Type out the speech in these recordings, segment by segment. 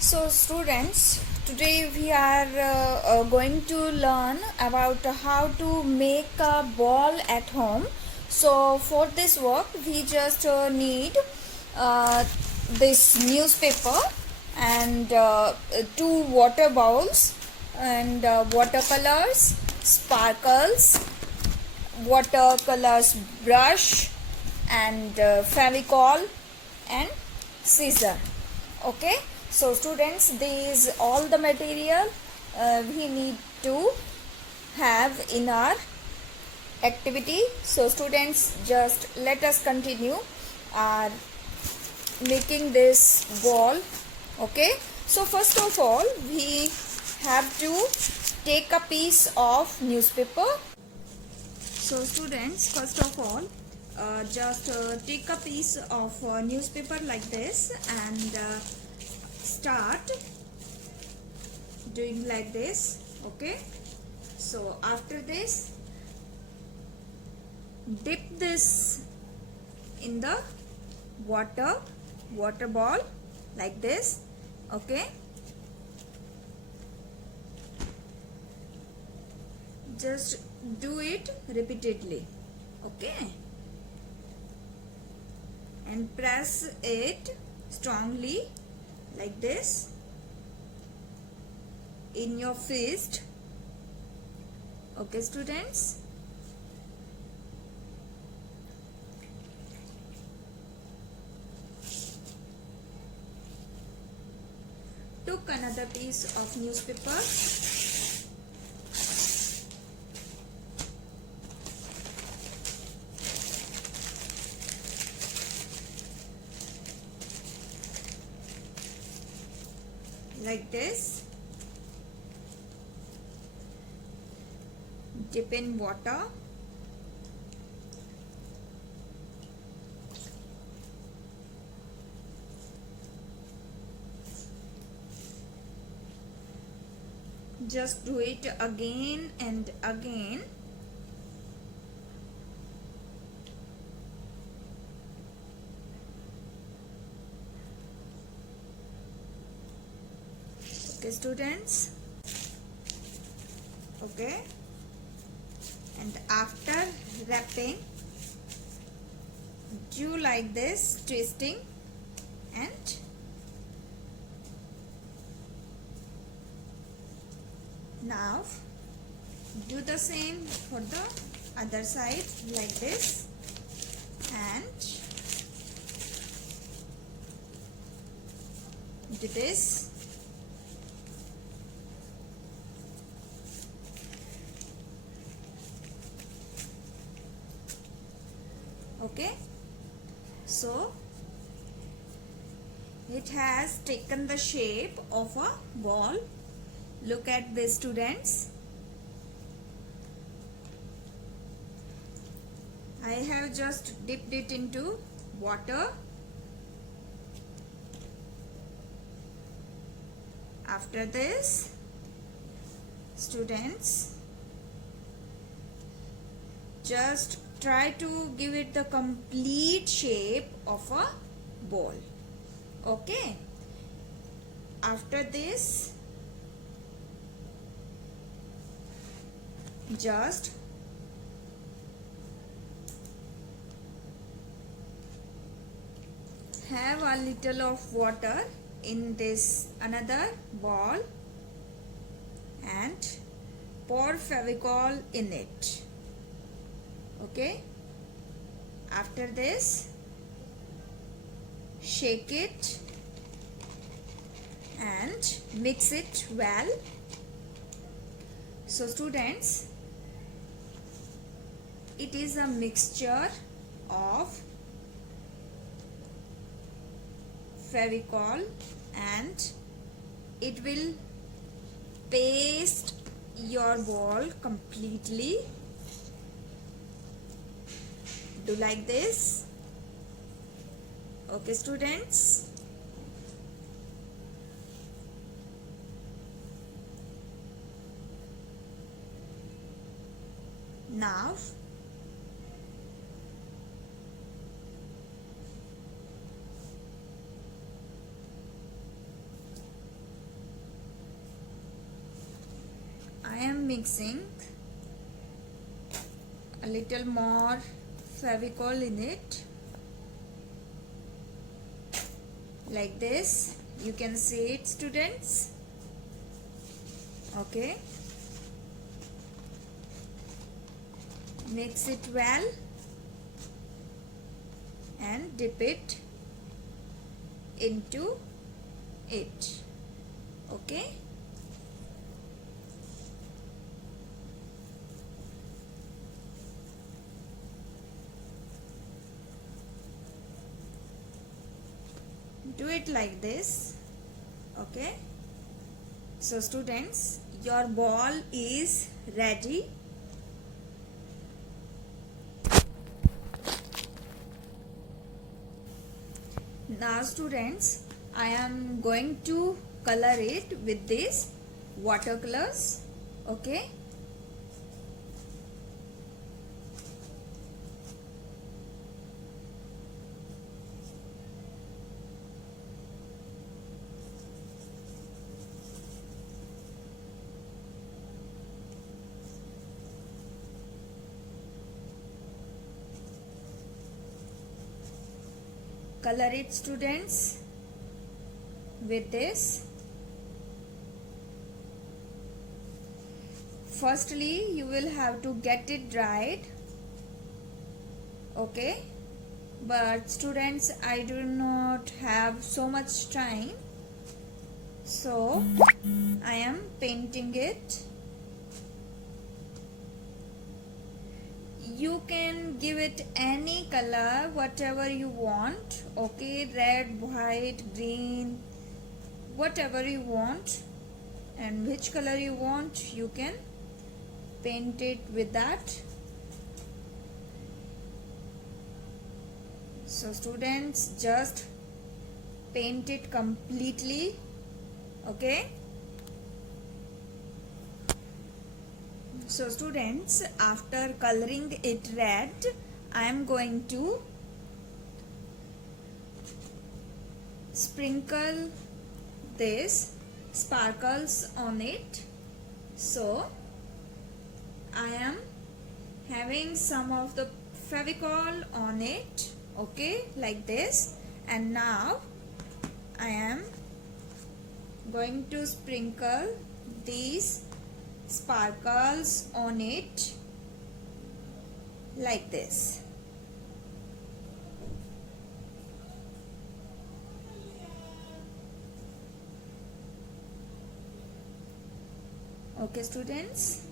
So, students, today we are going to learn about how to make a ball at home. So, for this work, we just need uh, this newspaper and two water bowls and watercolors, sparkles, watercolors brush and favicol and scissor. Okay, so students, these all the material we need to have in our activity. So students, just let us continue our making this ball. Okay, so first of all we have to take a piece of newspaper. So students, first of all, just take a piece of newspaper like this and start doing like this. Okay, so after this, dip this in the water ball like this. Okay, just do it repeatedly. Okay, and press it strongly like this in your fist. Okay, students. Took another piece of newspaper. Like this. Dip in water. Just do it again and again. Okay, students. Okay, and after wrapping, do like this, twisting, and now do the same for the other side like this, and do this. Okay, so it has taken the shape of a ball. Look at this, students. I have just dipped it into water. After this, students, just try to give it the complete shape of a ball. Okay, after this, just have a little of water in this another ball and pour favicol in it. Okay, after this, shake it and mix it well. So students, it is a mixture of favicol and it will paste your ball completely. Do like this. Okay, students. Now mixing a little more Fevicol in it, like this. You can see it, students. Okay, mix it well and dip it into it. Okay, do it like this. Okay, so students, your ball is ready. Now students, I am going to color it with these watercolors. Okay, color it, students, with this. Firstly, you will have to get it dried. Okay, but students, I do not have so much time, so I am painting it. You can give it any color, whatever you want. Okay, red, white, green, whatever you want, and which color you want, you can paint it with that. So students, just paint it completely. Okay, so students, after coloring it red, I am going to sprinkle this sparkles on it. So I am having some of the Fevicol on it. Okay, like this. And now I am going to sprinkle these sparkles on it like this. Okay, students,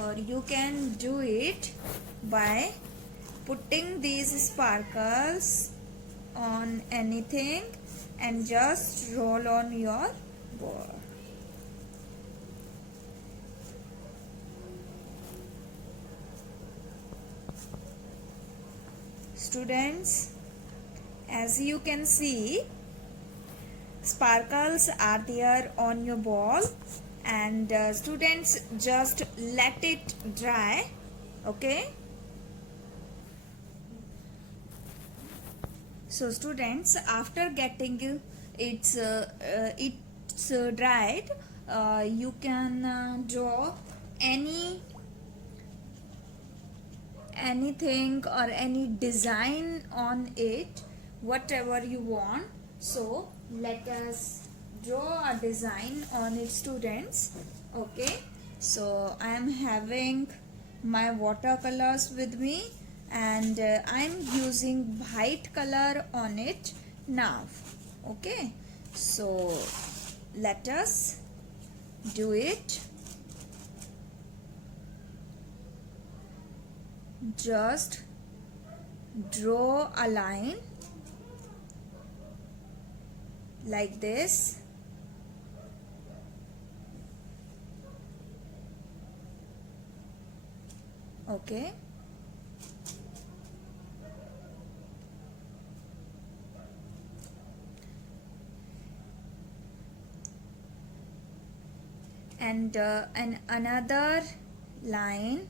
or you can do it by putting these sparkles on anything and just roll on your board. Students, as you can see, sparkles are there on your ball, and students, just let it dry. Okay, so students, after getting it's dried, you can draw anything or any design on it, whatever you want. So let us draw a design on it, students. Okay, so I am having my watercolors with me, and I am using white color on it now. Okay, so let us do it. Just draw a line like this. Okay, and another line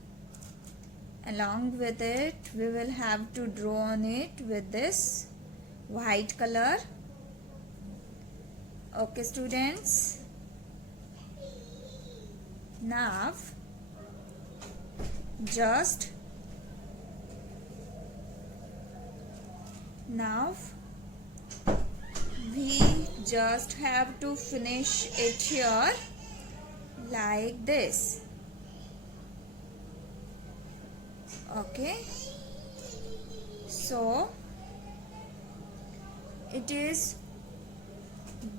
along with it, we will have to draw on it with this white color. Okay, students, Now just we just have to finish it here like this. Okay, so it is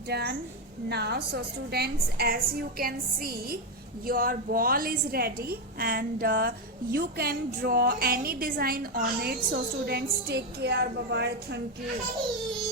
done now. So students, as you can see, your ball is ready, and you can draw any design on it. So students, take care. Bye bye. Thank you.